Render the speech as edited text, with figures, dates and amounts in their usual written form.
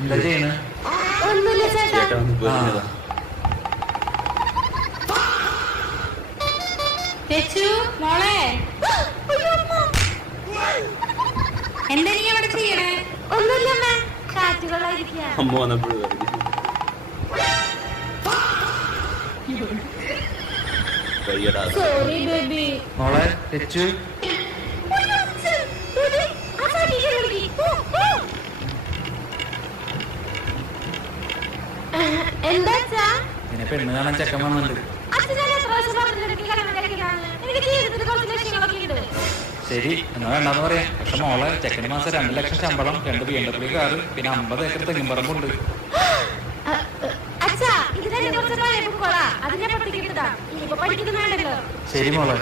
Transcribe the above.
എന്താ ചെയ്യണ? ഒന്നുമില്ല ചേട്ടാ. ചേട്ടാ ഒന്ന് പോയിരുന്നതാ. ചേച്ചു മോളെ, എന്താ നീ അവിടെ ചെയ്യണേ? ഒന്നുമില്ല അമ്മ, കാറ്റുകളായിരിക്കുക. അമ്മ വന്നപ്പോഴും വയ്യടാ. Sorry baby. മോളെ തെച്ചു, എന്താ നിന്നെ പെണ്ണ് കാണാൻ ചെക്കൻ വന്നിട്ടുണ്ട്. ശരി എന്നാ വേണ്ടാന്ന് പറയാം. പക്ഷെ മോളെ ചെക്കന് മാസം 2 ലക്ഷം ശമ്പളം, 2 BMW കാറ്, പിന്നെ 50 ഏക്കർ തെങ്ങും പറമ്പുണ്ട്. ശരി മോളെ.